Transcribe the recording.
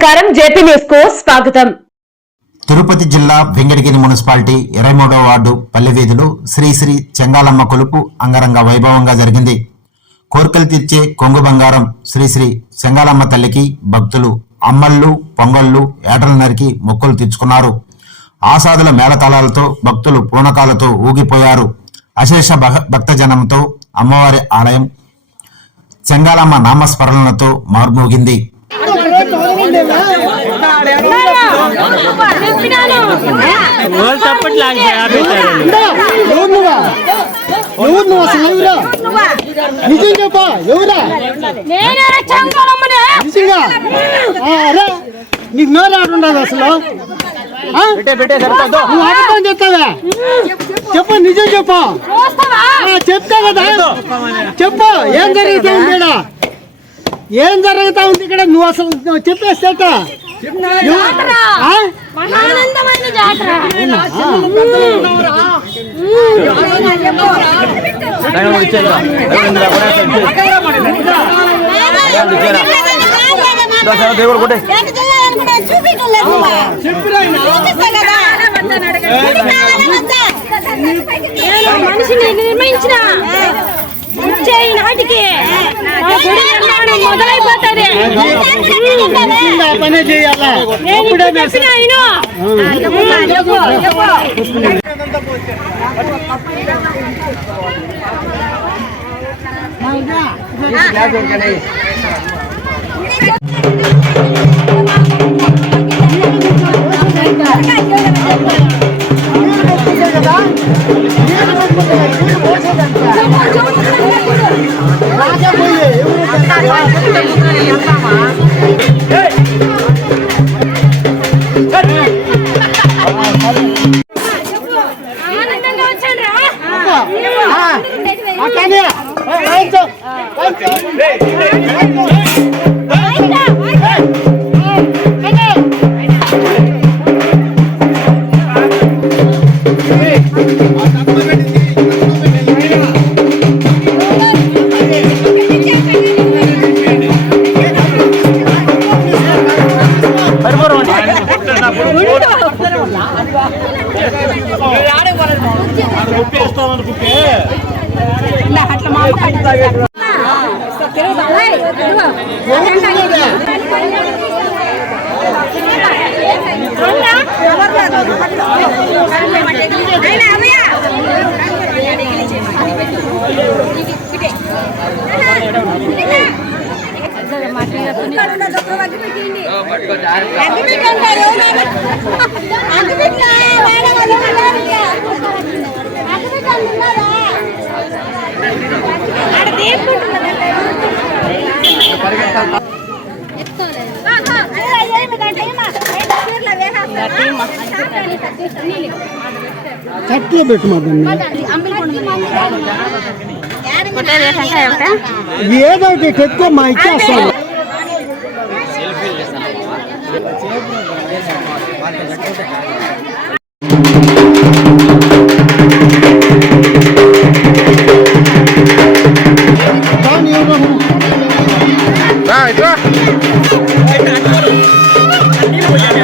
నమస్కారం జేపీ న్యూస్కు స్వాగతం. తిరుపతి జిల్లా వెంకటగిరి మున్సిపాలిటీ ఇరవై మూడవ వార్డు పల్లె వీధిలో శ్రీ శ్రీ చెంగాలమ్మ కొలుపు అంగరంగ వైభవంగా జరిగింది. కోరికలు తీర్చే కొంగు బంగారం శ్రీ శ్రీ చెంగాలమ్మ తల్లికి భక్తులు అమ్మళ్ళు పొంగళ్ళు ఏటలు నరికి మొక్కులు తీర్చుకున్నారు. ఆసాదుల మేళతాళాలతో భక్తులు పూనకాలతో ఊగిపోయారు. అశేష భగ- భక్తజనంతో అమ్మవారి ఆలయం చెంగాలమ్మ నామస్మరణలతో మార్మోగింది. వాళ్ళు చప్పట్లు లాగి ఆపేశారు ఎవరు నువ్వు అసలు ఎవరా నిజం చెప్పా ఎవరా నిజంగా అరే నీకు నోరు ఆడుండదు అసలు నువ్వు చెప్తావా చెప్పు నిజం చెప్పు. ఆ, చెప్తా కదా. చెప్పు ఏం జరుగుతా ఏం జరుగుతా ఉంది ఇక్కడ? నువ్వు అసలు నువ్వు చెప్పేస్తే ఎట్టా? నువ్వు- ఆ? మహానందమైన జాతర. మనిషిని నిర్మించిన పనే చేయాలా నేను అప్పుడే ఇప్పుడు చెప్పిన అట్లా మా తెలుగు బాబాయ్ అందుకే ఎవరైనా అందుకే మేడం చట్లో పెట్టు మా ఏదో ఒకటి తెచ్చుకో మా ఇచ్చేస్తాను. என்ன அடி அடி போய்